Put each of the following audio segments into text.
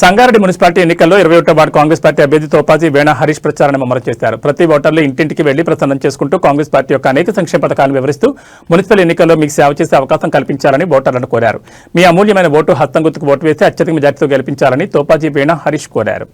Sangareddy municipality ఎన్నికల్లో 21వ ward Congress party అభ్యర్థి తోపాజీ వేణా హరీష్ ప్రచారాన్ని ముమ్మరం చేశారు. ప్రతి ఓటర్లు ఇంటింటికి వెళ్లి ప్రసన్నం చేసుకుంటూ కాంగ్రెస్ పార్టీ యొక్క అనేక సంక్షేమ పథకాలను వివరిస్తూ మున్సిపల్ ఎన్నికల్లో మీకు సేవ చేసే అవకాశం కల్పించాలని ఓటర్లను కోరారు. మీ అమూల్యమైన ఓటు హస్తం గుర్తుకు ఓటు వేసి అత్యధిక మెజార్టీతో గెలిపించాలని తోపాజీ వేణా హరీష్ కోరారు.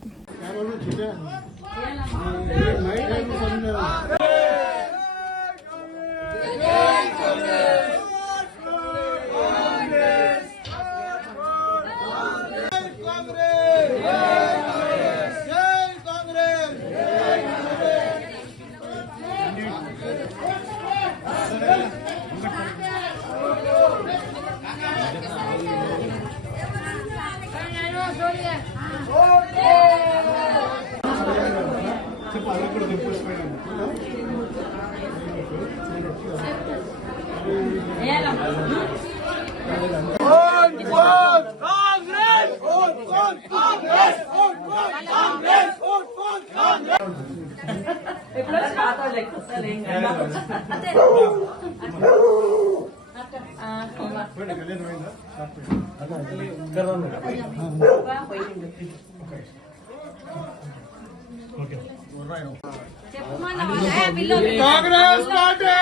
कांग्रेस पार्टी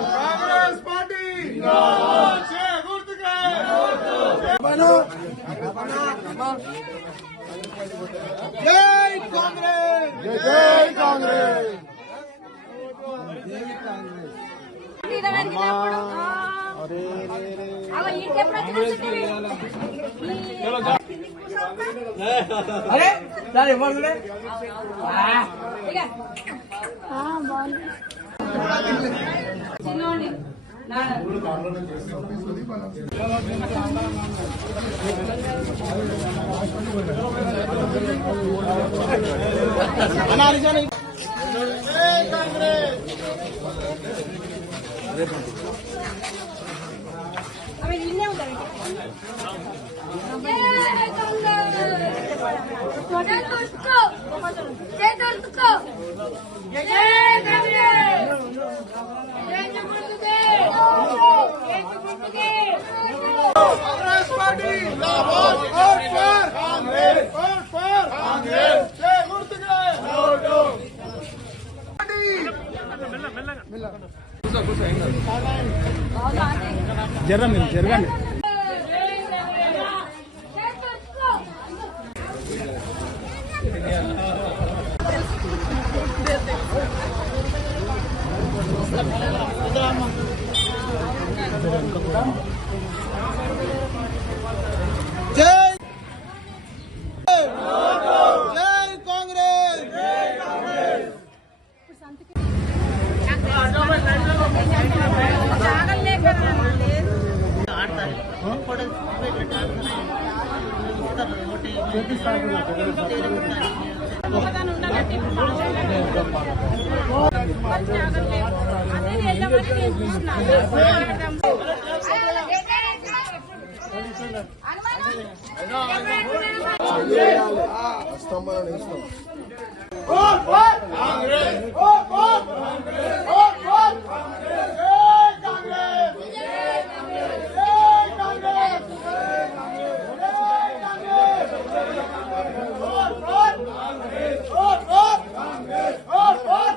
कांग्रेस पार्टी जय कांग्रेस जय कांग्रेस अरे जरगंడి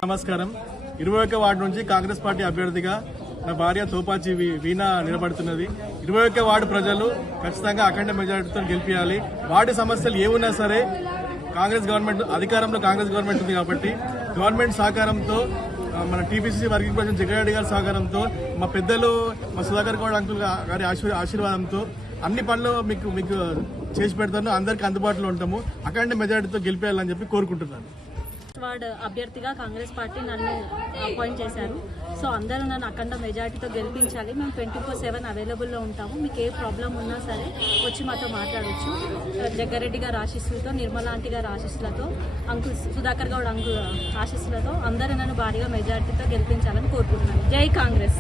నమస్కారం. 21వ వార్డు నుంచి కాంగ్రెస్ పార్టీ అభ్యర్థిగా నా భార్య తోపాజీ వీణా నిలబడుతున్నది. 21వ వార్డు ప్రజలు ఖచ్చితంగా అఖండ మెజారిటీతో గెలిపించాలి. వార్డు సమస్యలు ఏమున్నా సరే కాంగ్రెస్ గవర్నమెంట్ అధికారంలో కాంగ్రెస్ గవర్నమెంట్ ఉంది కాబట్టి గవర్నమెంట్ సహకారంతో మన టీపీసీసీ వర్కింగ్ ప్రెసిడెంట్ జగ్గారెడ్డి గారి సహకారంతో మా పెద్దలు మా సుధాకర్ గౌడ్ అంకుల్ గారి ఆశీర్వాదంతో అన్ని పనులు మీకు చేసి పెడతాను. అందరికీ అందుబాటులో ఉంటాము. అఖండ మెజారిటీతో గెలిపేయాలని చెప్పి కోరుకుంటున్నాను. వార్డ్ అభ్యర్థిగా కాంగ్రెస్ పార్టీ నన్ను అపాయింట్ చేశారు. సో అందరూ నన్ను అఖండ మెజార్టీతో గెలిపించాలి. మేము 24/7 అవైలబుల్లో ఉంటాము. మీకు ఏ ప్రాబ్లం ఉన్నా సరే వచ్చి మాతో మాట్లాడవచ్చు. జగ్గారెడ్డి గారి ఆశీస్సులతో, నిర్మలా ఆంటీ గారి ఆశీస్సులతో, అంకుల్ సుధాకర్ గౌడ్ అంకుల్ ఆశీస్సులతో అందరూ నన్ను భారీగా మెజార్టీతో గెలిపించాలని కోరుకుంటున్నాను. జై కాంగ్రెస్.